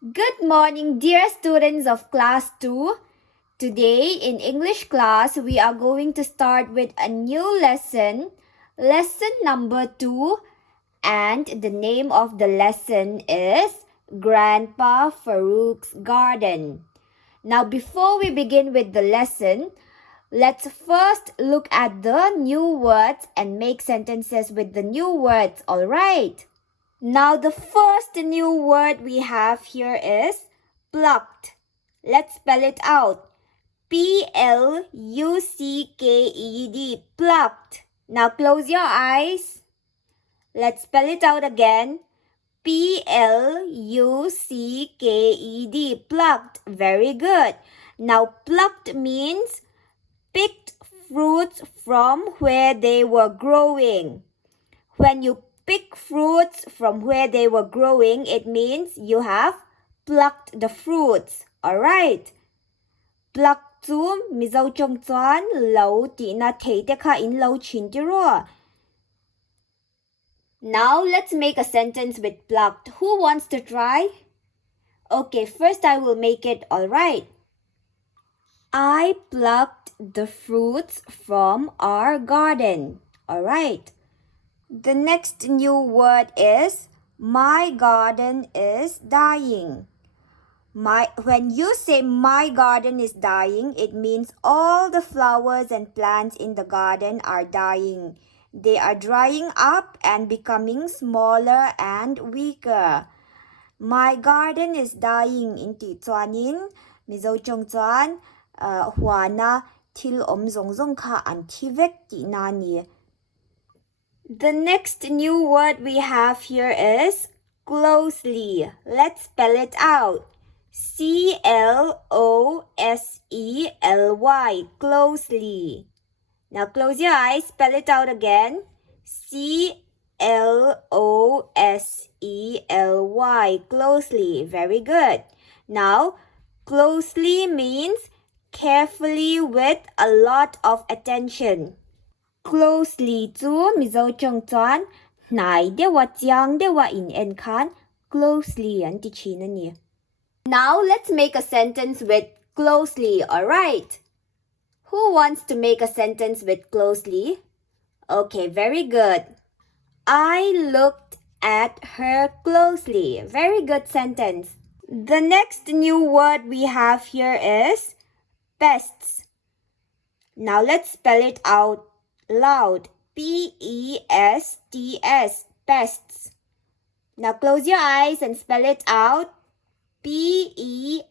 Good morning, dear students of Class 2. Today in English class, we are going to start with a new lesson, lesson number 2, and the name of the lesson is Grandpa Farouk's Garden. Now, before we begin with the lesson, let's first look at the new words and make sentences with the new words, alright? Now the first new word we have here is plucked. Let's spell it out. P-L-U-C-K-E-D, plucked. Now close your eyes. Let's spell it out again. P-L-U-C-K-E-D, plucked. Very good. Now plucked means picked fruits from where they were growing. When you pick fruits from where they were growing, it means you have plucked the fruits. Alright. Pluck chu mizo chong chuan lo ti na thei te kha in lo chin ti ro. Now let's make a sentence with plucked. Who wants to try? Okay, first I will make it. Alright. I plucked the fruits from our garden. Alright. The next new word is my garden is dying. When you say my garden is dying, it means all the flowers and plants in the garden are dying. They are drying up and becoming smaller and weaker. My garden is dying inti chuanin mizo chong chuan huana thil om zong zong kha an thi vek ti na ni. The next new word we have here is closely. Let's spell it out. C-L-O-S-E-L-Y, closely. Now close your eyes, spell it out again. C-L-O-S-E-L-Y, closely. Very good. Now, closely means carefully with a lot of attention. Closely chu mizo chong chuan nai dewa chiang dewa in en khan closely an ti chin ani. Now let's make a sentence with closely, alright? Who wants to make a sentence with closely? Okay, very good. I looked at her closely. Very good sentence. The next new word we have here is pests. Now let's spell it out loud. P-E-S-T-S, pests. Now close your eyes and spell it out. P-E-S-T-S,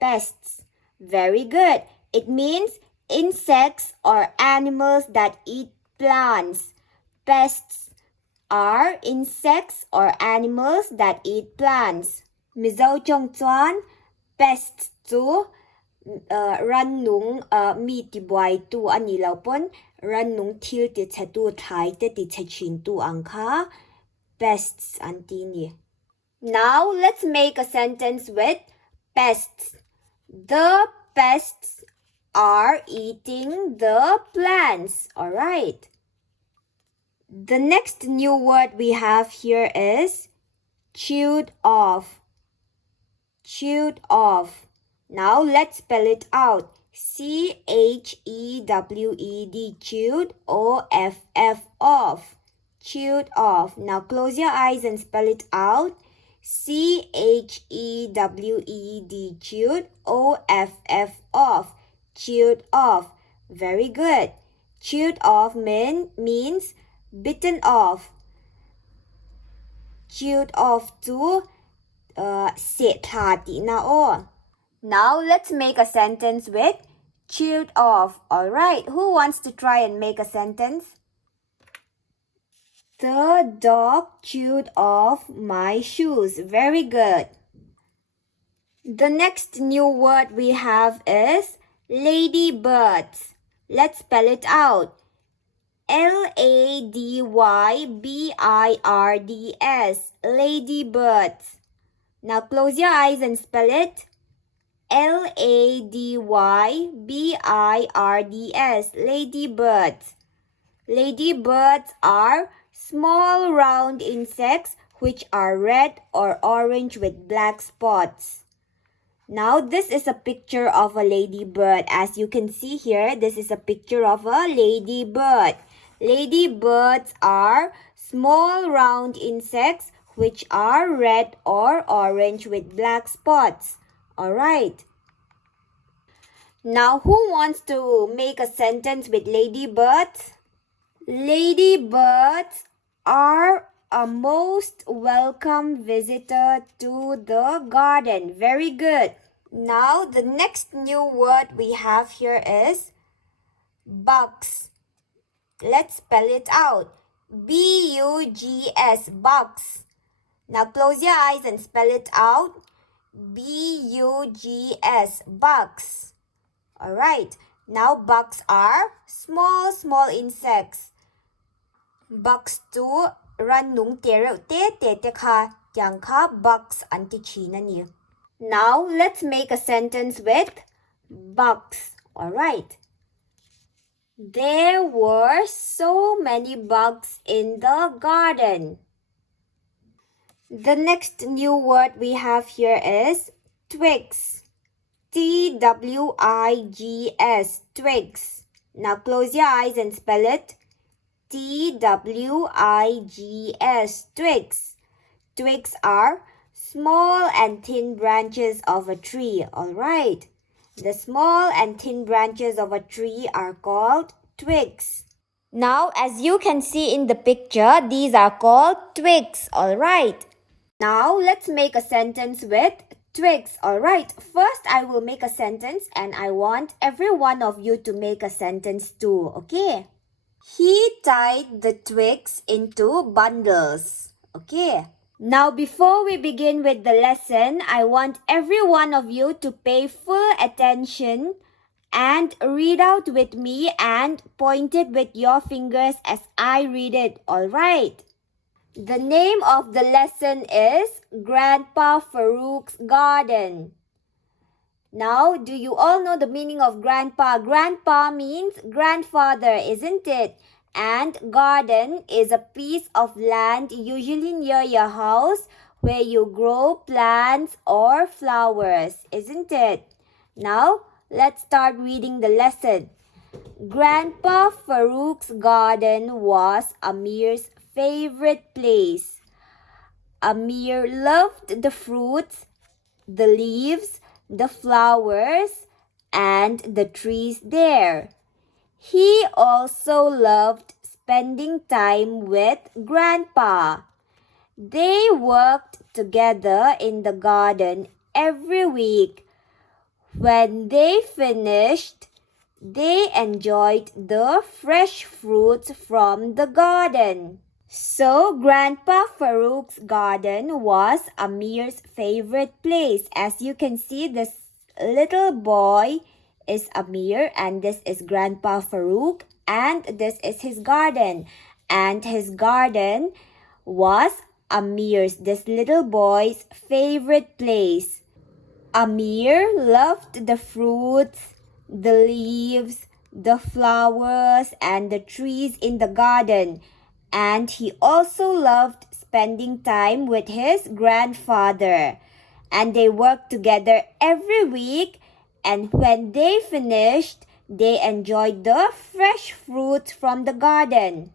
pests. Very good. It means insects or animals that eat plants. Pests are insects or animals that eat plants. Mizo chong chuan pests chu ran nung mi ti buai tu ani lo pon ran nung thil ti chatu thai te ti chachin tu angkha pests anti ni. Now let's make a sentence with pests. The pests are eating the plants. Alright. The next new word we have here is chewed off. Chewed off. Now let's spell it out. C-H-E-W-E-D, chewed, O-F-F, off. Chewed off. Now close your eyes and spell it out. C-H-E-W-E-D, chewed, O-F-F, off. Chewed off. Very good. Chewed off means bitten off. Chewed off to se thati na o. Now let's make a sentence with chewed off. Alright, who wants to try and make a sentence? The dog chewed off my shoes. Very good. The next new word we have is ladybirds. Let's spell it out. L-A-D-Y-B-I-R-D-S, ladybirds. Now close your eyes and spell it. L-A-D-Y-B-I-R-D-S, ladybirds. Ladybirds are small round insects which are red or orange with black spots. Now this is a picture of a ladybird. As you can see here, this is a picture of a ladybird. Ladybirds are small round insects which are red or orange with black spots. Alright. Now who wants to make a sentence with ladybirds? Ladybirds are a most welcome visitor to the garden. Very good. Now the next new word we have here is bugs. Let's spell it out. B-U-G-S, bugs. Now close your eyes and spell it out. B-U-G-S, bugs. Alright, now bugs are small insects. Bugs to ran nung tere te ka yang ka bugs anti china ni. Now let's make a sentence with bugs. Alright. There were so many bugs in the garden. The next new word we have here is twigs. T-W-I-G-S, twigs. Now close your eyes and spell it. T-W-I-G-S, twigs. Twigs are small and thin branches of a tree. Alright. The small and thin branches of a tree are called twigs. Now, as you can see in the picture, these are called twigs. Alright. Now, let's make a sentence with twigs. Alright. First, I will make a sentence and I want every one of you to make a sentence too. Okay? He tied the twigs into bundles. Okay? Now, before we begin with the lesson, I want every one of you to pay full attention and read out with me and point it with your fingers as I read it. Alright? The name of the lesson is Grandpa Farouk's Garden. Now, do you all know the meaning of grandpa? Grandpa means grandfather, isn't it? And garden is a piece of land usually near your house where you grow plants or flowers, isn't it? Now, let's start reading the lesson. Grandpa Farouk's garden was Amir's favorite place. Amir loved the fruits, the leaves, the flowers, and the trees there. He also loved spending time with Grandpa. They worked together in the garden every week. When they finished, they enjoyed the fresh fruits from the garden. So, Grandpa Farouk's garden was Amir's favorite place. As you can see, this little boy is Amir and this is Grandpa Farouk and this is his garden. And his garden was Amir's, this little boy's favorite place. Amir loved the fruits, the leaves, the flowers, and the trees in the garden. And he also loved spending time with his grandfather. And they worked together every week. And when they finished, they enjoyed the fresh fruits from the garden.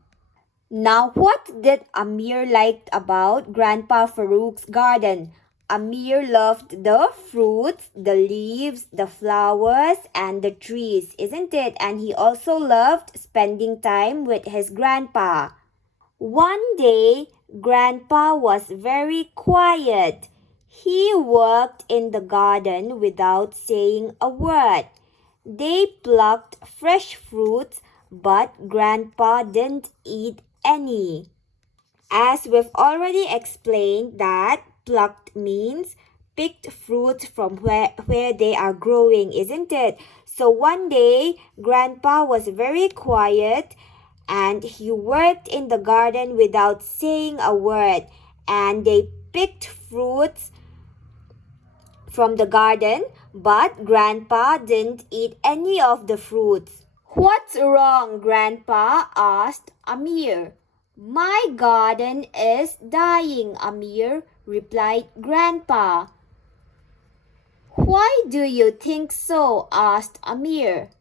Now, what did Amir like about Grandpa Farouk's garden? Amir loved the fruits, the leaves, the flowers, and the trees, isn't it? And he also loved spending time with his grandpa. One day, Grandpa was very quiet. He worked in the garden without saying a word. They plucked fresh fruits, but Grandpa didn't eat any. As we've already explained that plucked means picked fruits from where they are growing, isn't it? So one day, Grandpa was very quiet and he worked in the garden without saying a word. And they picked fruits from the garden, but Grandpa didn't eat any of the fruits. What's wrong, Grandpa? Asked Amir. My garden is dying, Amir, replied Grandpa. Why do you think so? Asked Amir.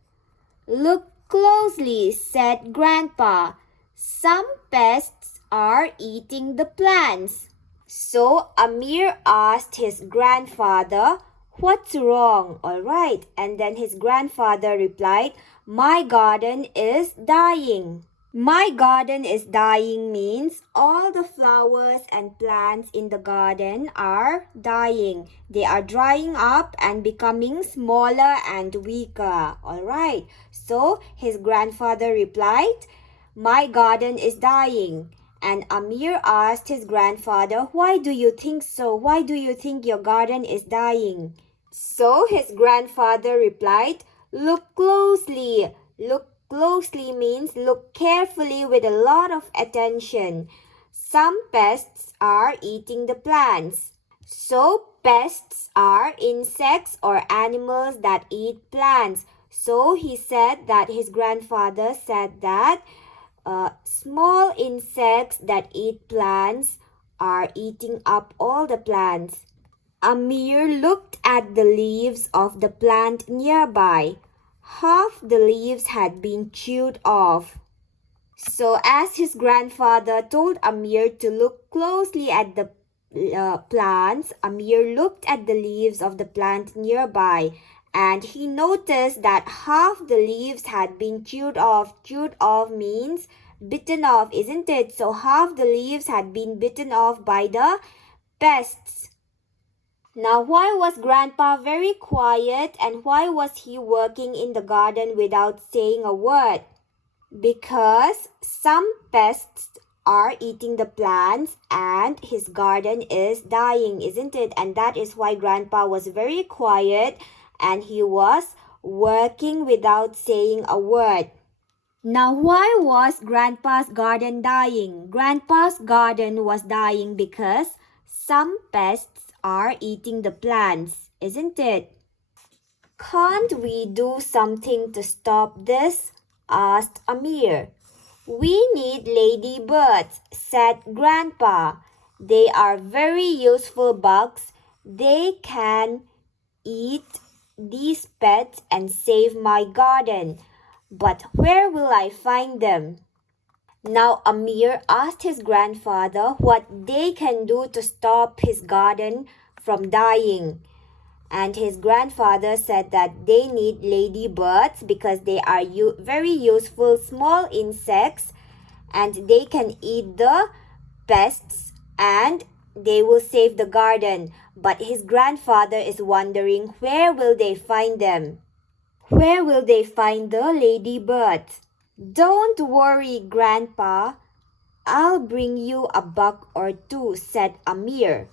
Look closely, said Grandpa. Some pests are eating the plants. So Amir asked his grandfather, what's wrong? All right. And then his grandfather replied, my garden is dying. My garden is dying means all the flowers and plants in the garden are dying. They are drying up and becoming smaller and weaker. All right. So his grandfather replied, my garden is dying. And Amir asked his grandfather, why do you think so? Why do you think your garden is dying? So his grandfather replied, look closely. Look closely means look carefully with a lot of attention. Some pests are eating the plants. So pests are insects or animals that eat plants. So he said that his grandfather said that small insects that eat plants are eating up all the plants. Amir looked at the leaves of the plant nearby. Half the leaves had been chewed off. So as his grandfather told Amir to look closely at the plants, Amir looked at the leaves of the plant nearby and he noticed that half the leaves had been chewed off. Chewed off means bitten off, isn't it? So half the leaves had been bitten off by the pests. Now, why was Grandpa very quiet and why was he working in the garden without saying a word? Because some pests are eating the plants and his garden is dying, isn't it? And that is why Grandpa was very quiet and he was working without saying a word. Now, why was Grandpa's garden dying? Grandpa's garden was dying because some pests are eating the plants, isn't it? Can't we do something to stop this? Asked Amir. We need ladybirds, said Grandpa. They are very useful bugs. They can eat these pests and save my garden. But where will I find them? Now Amir asked his grandfather what they can do to stop his garden from dying. And his grandfather said that they need ladybirds because they are very useful small insects and they can eat the pests and they will save the garden. But his grandfather is wondering where will they find them? Where will they find the ladybirds? Don't worry, Grandpa. I'll bring you a buck or two, said Amir.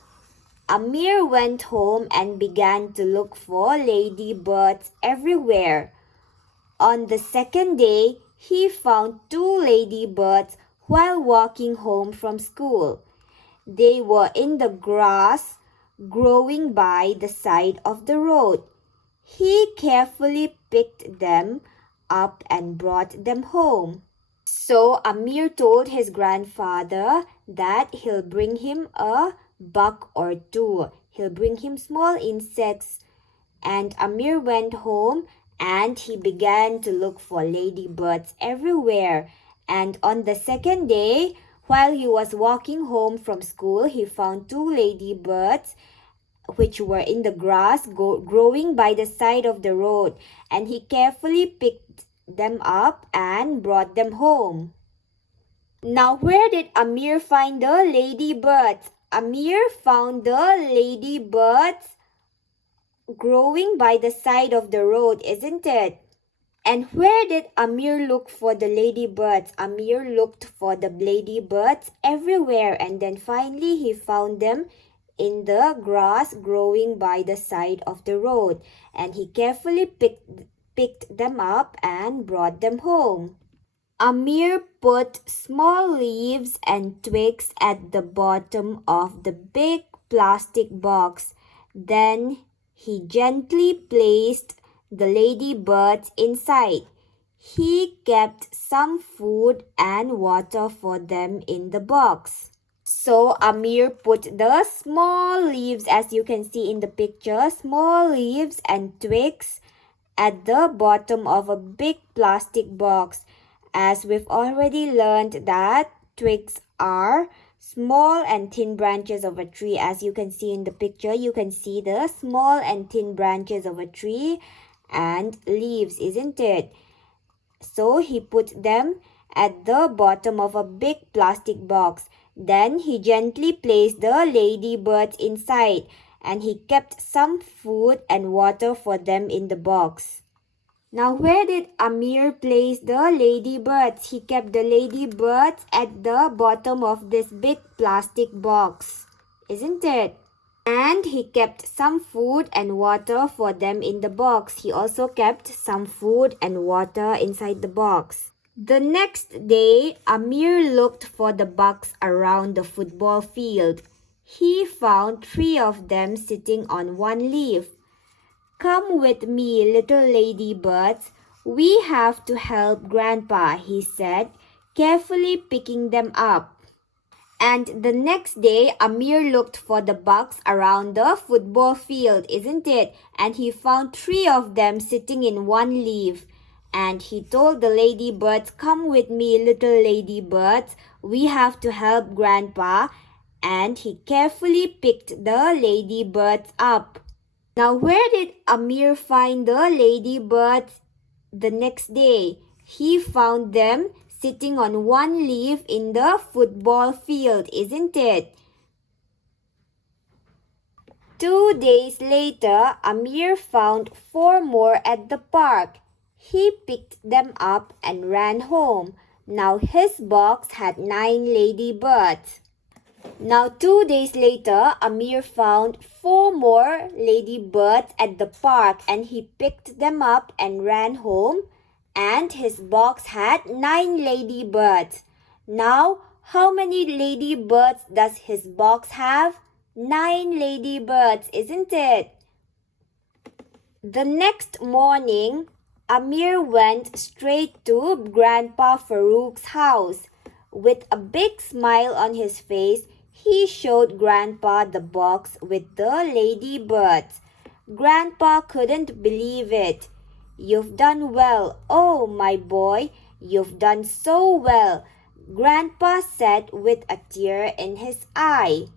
Amir went home and began to look for ladybirds everywhere. On the second day, he found two ladybirds while walking home from school. They were in the grass growing by the side of the road. He carefully picked them up and brought them home. So Amir told his grandfather that he'll bring him a buck or two. He'll bring him small insects. And Amir went home and he began to look for ladybirds everywhere. And on the second day, while he was walking home from school, he found two ladybirds which were in the grass growing by the side of the road. And he carefully picked them up and brought them home. Now, where did Amir find the ladybirds? Amir found the ladybirds growing by the side of the road, isn't it? And where did Amir look for the ladybirds? Amir looked for the ladybirds everywhere and then finally he found them in the grass growing by the side of the road. And he carefully picked them up and brought them home. Amir put small leaves and twigs at the bottom of the big plastic box. Then he gently placed the ladybirds inside. He kept some food and water for them in the box. So Amir put the small leaves, as you can see in the picture, small leaves and twigs at the bottom of a big plastic box. As we've already learned that twigs are small and thin branches of a tree. As you can see in the picture, you can see the small and thin branches of a tree and leaves, isn't it? So he put them at the bottom of a big plastic box. Then he gently placed the ladybirds inside and he kept some food and water for them in the box. Now where did Amir place the ladybirds? He kept the ladybirds at the bottom of this big plastic box, isn't it? And he kept some food and water for them in the box. He also kept some food and water inside the box. The next day, Amir looked for the bugs around the football field. He found 3 of them sitting on one leaf. "Come with me, little ladybirds. We have to help Grandpa," he said, carefully picking them up. And the next day, Amir looked for the bugs around the football field, isn't it? And he found 3 of them sitting in one leaf. And he told the ladybirds, "Come with me, little ladybirds. We have to help Grandpa." And he carefully picked the ladybirds up. Now, where did Amir find the ladybirds the next day? He found them sitting on one leaf in the football field, isn't it? 2 days later, Amir found 4 more at the park. He picked them up and ran home. Now his box had 9 ladybirds. Now 2 days later, Amir found 4 more ladybirds at the park and he picked them up and ran home. And his box had 9 ladybirds. Now, how many ladybirds does his box have? 9 ladybirds, isn't it? The next morning, Amir went straight to Grandpa Farouk's house. With a big smile on his face, he showed Grandpa the box with the ladybirds. Grandpa couldn't believe it. "You've done well, oh my boy, you've done so well," Grandpa said with a tear in his eye.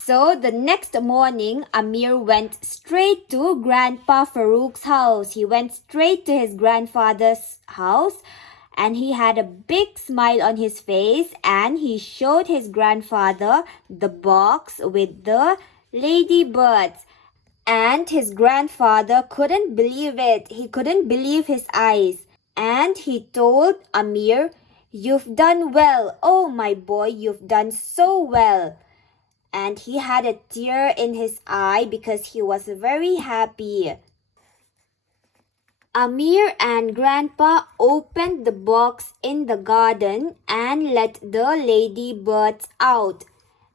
So the next morning, Amir went straight to Grandpa Farouk's house. He went straight to his grandfather's house and he had a big smile on his face and he showed his grandfather the box with the ladybirds. And his grandfather couldn't believe it. He couldn't believe his eyes. And he told Amir, "You've done well. Oh, my boy, you've done so well." And he had a tear in his eye because he was very happy. Amir and Grandpa opened the box in the garden and let the ladybirds out.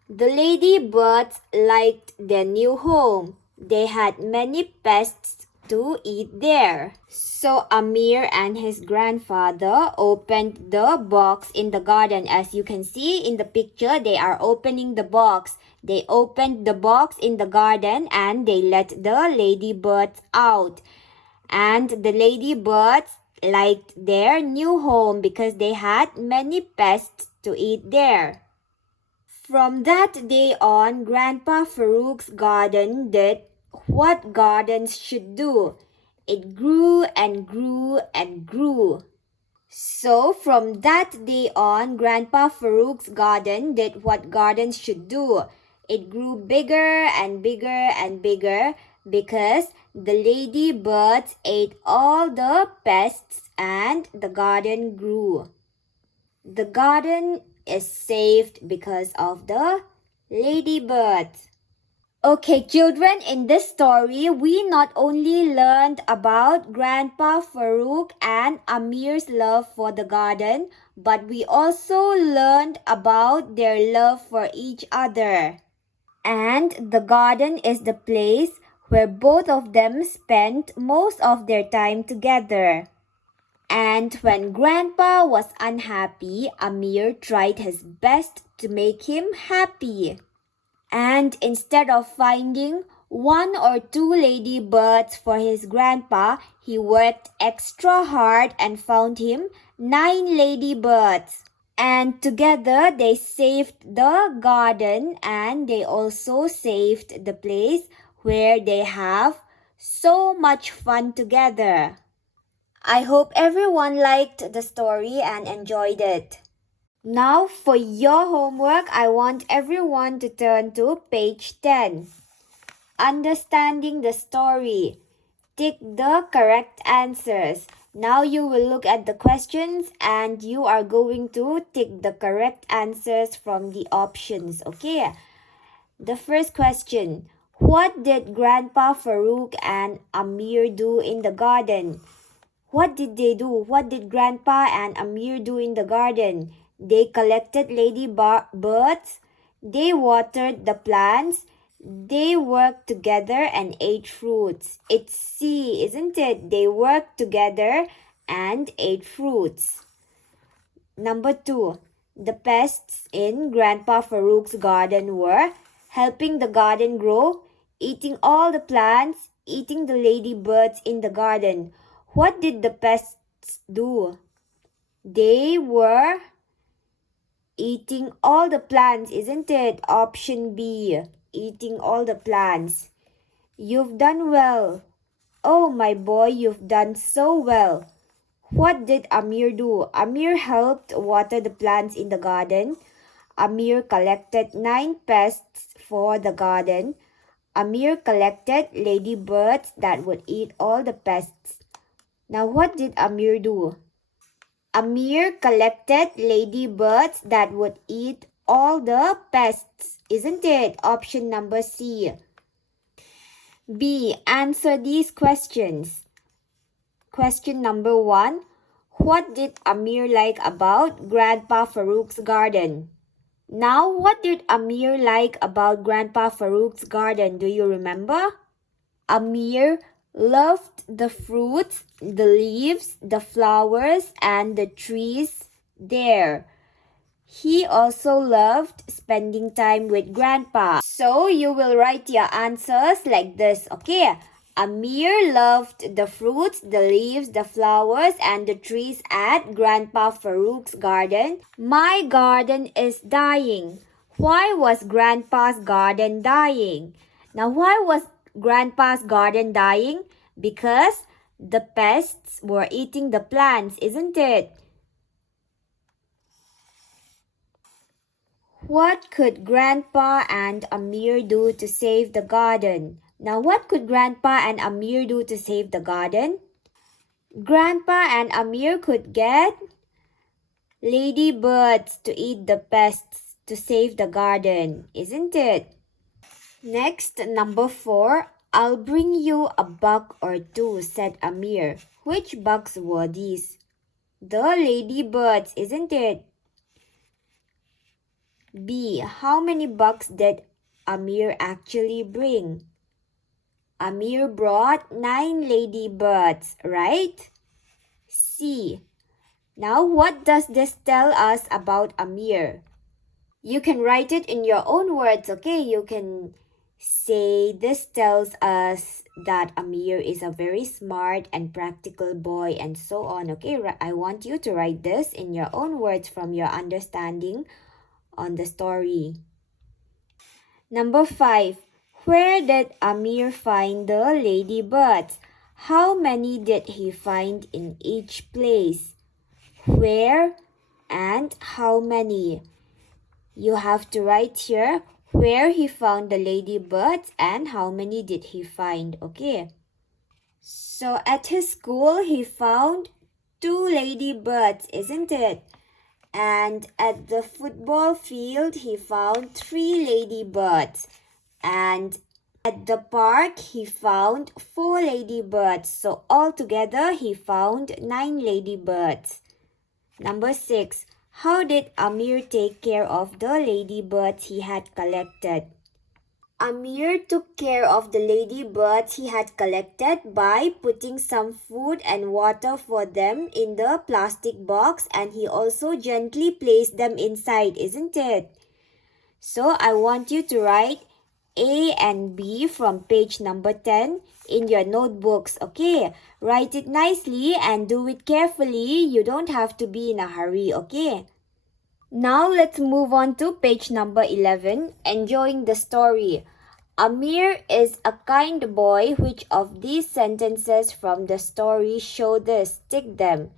The ladybirds liked their new home. They had many pests to eat there. So Amir and his grandfather opened the box in the garden. As you can see in the picture, they are opening the box. They opened the box in the garden and they let the ladybirds out. And the ladybirds liked their new home because they had many pests to eat there. From that day on, Grandpa Farouk's garden did what gardens should do. It grew and grew and grew. So from that day on, Grandpa Farouk's garden did what gardens should do. It grew bigger and bigger and bigger because the ladybirds ate all the pests and the garden grew. The garden is saved because of the ladybirds. Okay, children, in this story, we not only learned about Grandpa Farouk and Amir's love for the garden, but we also learned about their love for each other. And the garden is the place where both of them spent most of their time together. And when Grandpa was unhappy, Amir tried his best to make him happy. And instead of finding one or two ladybirds for his grandpa, he worked extra hard and found him 9 ladybirds. And together they saved the garden and they also saved the place where they have so much fun together. I hope everyone liked the story and enjoyed it. Now for your homework, I want everyone to turn to page 10. Understanding the story. Tick the correct answers. Now you will look at the questions and you are going to tick the correct answers from the options, okay? The first question. What did Grandpa Farouk and Amir do in the garden? What did they do? What did Grandpa and Amir do in the garden? They collected ladybirds. They watered the plants. They worked together and ate fruits. It's C, isn't it? They worked together and ate fruits. Number 2. The pests in Grandpa Farouk's garden were helping the garden grow, eating all the plants, eating the ladybirds in the garden. What did the pests do? They were eating all the plants, isn't it? Option B, eating all the plants. You've done well. Oh, my boy, you've done so well. What did Amir do? Amir helped water the plants in the garden. Amir collected 9 pests for the garden. Amir collected ladybirds that would eat all the pests. Now, what did Amir do? Amir collected ladybirds that would eat all the pests, isn't it? Option number C. B. Answer these questions. Question number 1. What did Amir like about Grandpa Farouk's garden? Now, what did Amir like about Grandpa Farouk's garden? Do you remember? Amir loved the fruits, the leaves, the flowers, and the trees there. He also loved spending time with Grandpa. So you will write your answers like this, okay? Amir loved the fruits, the leaves, the flowers, and the trees at Grandpa Farouk's garden. My garden is dying. Why was Grandpa's garden dying? Now, why was Grandpa's garden dying? Because the pests were eating the plants, isn't it? What could Grandpa and Amir do to save the garden? Now, what could Grandpa and Amir do to save the garden? Grandpa and Amir could get ladybirds to eat the pests to save the garden, isn't it? Next, number 4. I'll bring you a bug or two, said Amir. Which bugs were these? The ladybirds, isn't it? B. How many bugs did Amir actually bring? Amir brought 9 ladybirds, right? C. Now, what does this tell us about Amir? You can write it in your own words, okay? You can say this tells us that Amir is a very smart and practical boy and so on, okay? I want you to write this in your own words from your understanding on the story. Number 5. Where did Amir find the ladybirds? How many did he find in each place? Where and how many? You have to write here where he found the ladybirds and how many did he find, okay? So at his school, he found 2 ladybirds, isn't it? And at the football field, he found 3 ladybirds. And at the park, he found 4 ladybirds. So altogether, he found 9 ladybirds. Number 6. How did Amir take care of the ladybirds he had collected? Amir took care of the ladybirds he had collected by putting some food and water for them in the plastic box, and he also gently placed them inside, isn't it? So I want you to write A and B from page number 10 in your notebooks, okay? Write it nicely and do it carefully. You don't have to be in a hurry, okay? Now let's move on to page number 11, enjoying the story. Amir is a kind boy. Which of these sentences from the story show this? Tick them.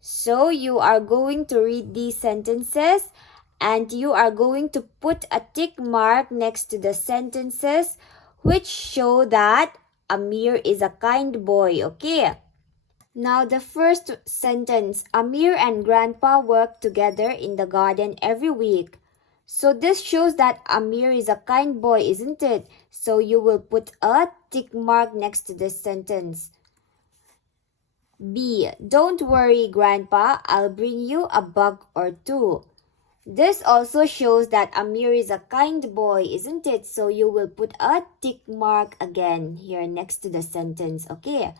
So you are going to read these sentences and you are going to put a tick mark next to the sentences which show that Amir is a kind boy, okay? Now the first sentence, Amir and Grandpa work together in the garden every week. So this shows that Amir is a kind boy, isn't it? So you will put a tick mark next to this sentence. B. Don't worry, Grandpa, I'll bring you a bug or two. This also shows that Amir is a kind boy, isn't it? So you will put a tick mark again here next to the sentence, okay?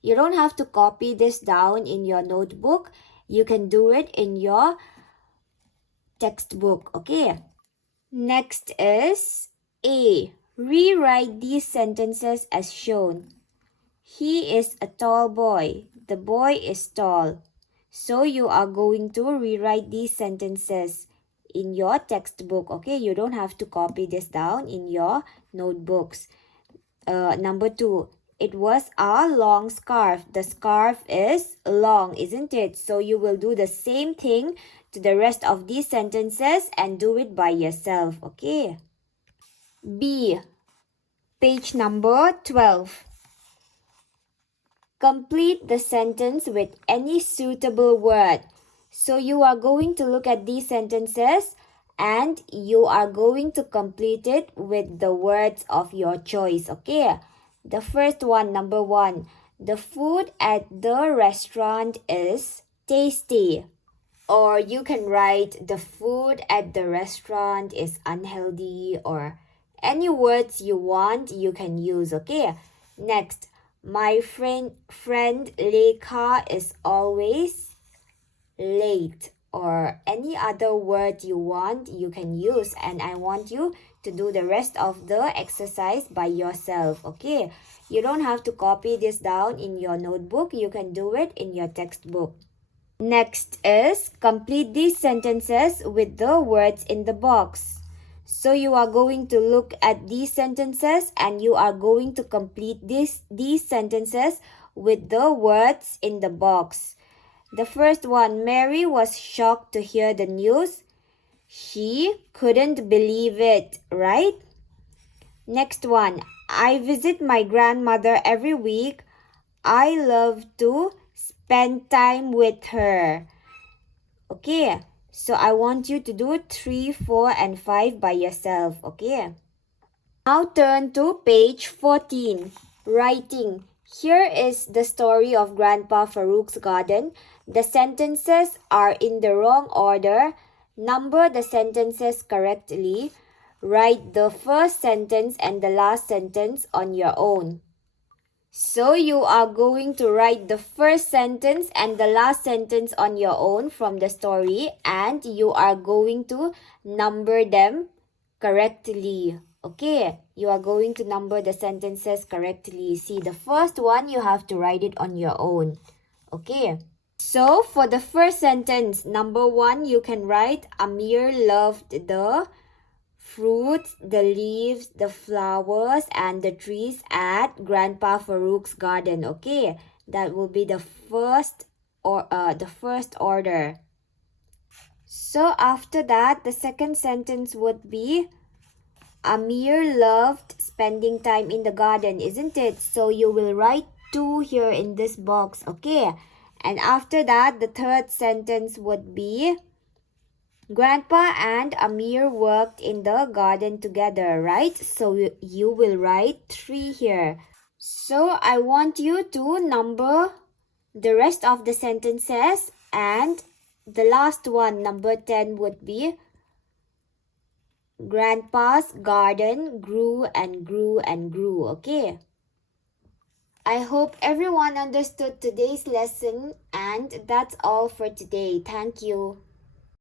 You don't have to copy this down in your notebook. You can do it in your textbook, okay? Next is A. Rewrite these sentences as shown. He is a tall boy. The boy is tall. So you are going to rewrite these sentences in your textbook, okay? You don't have to copy this down in your notebooks. Number 2, it was a long scarf. The scarf is long, isn't it? So you will do the same thing to the rest of these sentences and do it by yourself, okay? B, page number 12. Complete the sentence with any suitable word. So you are going to look at these sentences and you are going to complete it with the words of your choice, okay? The first one, number 1. The food at the restaurant is tasty. Or you can write the food at the restaurant is unhealthy, or any words you want you can use, okay? Next, my friend Lekha is always late, or any other word you want you can use, and I want you to do the rest of the exercise by yourself, okay? You don't have to copy this down in your notebook. You can do it in your textbook. Next is complete these sentences with the words in the box. So you are going to look at these sentences and you are going to complete these sentences with the words in the box. The first one, Mary was shocked to hear the news. She couldn't believe it, right? Next one, I visit my grandmother every week. I love to spend time with her. Okay, so I want you to do 3, 4, and 5 by yourself, okay? Now turn to page 14, writing. Here is the story of Grandpa Farouk's garden. The sentences are in the wrong order. Number the sentences correctly. Write the first sentence and the last sentence on your own. So you are going to write the first sentence and the last sentence on your own from the story, and you are going to number them correctly. Okay, you are going to number the sentences correctly. See, the first one you have to write it on your own. Okay. So for the first sentence, number 1, you can write Amir loved the fruits, the leaves, the flowers, and the trees at Grandpa Farouk's garden. Okay, that will be the first order. So after that, the second sentence would be Amir loved spending time in the garden, isn't it? So you will write 2 here in this box, okay? And after that, the third sentence would be Grandpa and Amir worked in the garden together, right? So you will write 3 here. So I want you to number the rest of the sentences, and the last one, number 10, would be Grandpa's garden grew and grew and grew. Okay. I hope everyone understood today's lesson, and that's all for today. Thank you.